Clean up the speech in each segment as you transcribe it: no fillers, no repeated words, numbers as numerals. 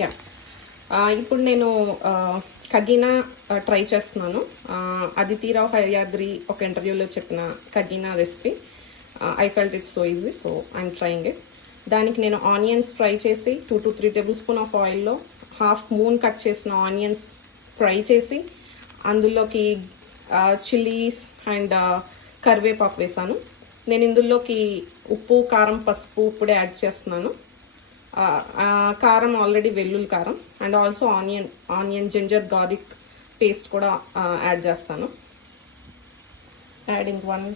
Yeah, ఇప్పుడు నేను కగీనా try చేస్తున్నాను. అదితిరావు హరియాద్రి ఒక ఇంటర్వ్యూలో చెప్పిన కగీనా recipe. I felt it's so easy, so I'm trying it. దానికి నేను ఆనియన్స్ ఫ్రై చేసి 2 to 3 tablespoon ఆఫ్ ఆయిల్లో హాఫ్ మూన్ కట్ చేసిన ఆనియన్స్ ఫ్రై చేసి అందులోకి చిల్లీస్ అండ్ కరివేపాకు వేసాను. నేను ఇందులోకి ఉప్పు, కారం, పసుపు ఇప్పుడే యాడ్ చేస్తున్నాను. కారం ఆల్రెడీ వెల్లుల్లి కారం and also onion ginger garlic paste కూడా యాడ్ చేస్తాను. Adding 1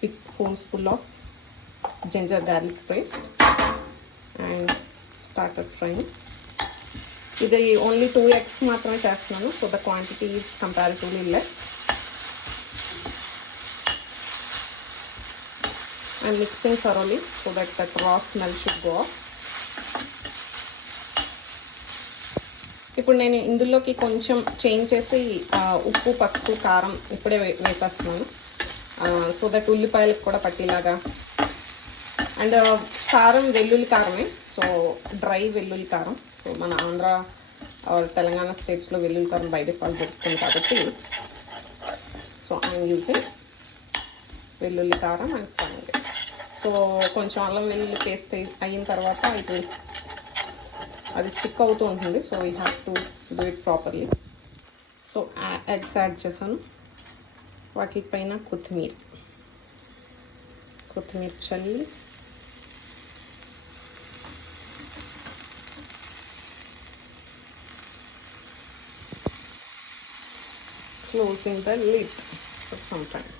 big spoonful of ginger garlic paste and started frying. ఇది ఓన్లీ 2 eggs మాత్రమే చేస్తున్నాను, so the quantity is comparatively less. I'm mixing thoroughly so that the raw smell should go off. ఇప్పుడు నేను ఇందులోకి కొంచెం change చేసి ఉప్పు, పసుపు, కారం ఇప్పుడే వేసేస్తున్నాను, సో దట్ ఉల్లిపాయలకు కూడా పట్టేలాగా. అండ్ కారం వెల్లుల్లి కారమే, సో డ్రై వెల్లుల్లి కారం. సో మన ఆంధ్ర తెలంగాణ స్టేట్స్లో వెల్లుల్లి కారం బై డిఫాల్ట్ దొరుకుతుంది కాబట్టి, సో ఐఎమ్ యూజింగ్ వెల్లుల్లి కారం అండ్ ఫ్రైంగ్. సో కొంచెం అల్లం వెల్లుల్లి పేస్ట్ అయిన తర్వాత అది స్టిక్ అవుతూ ఉంటుంది, so we have to do it properly. So eggs add చేశాను, వాటి పైన కొత్తిమీర చల్లి closing the lid for some time.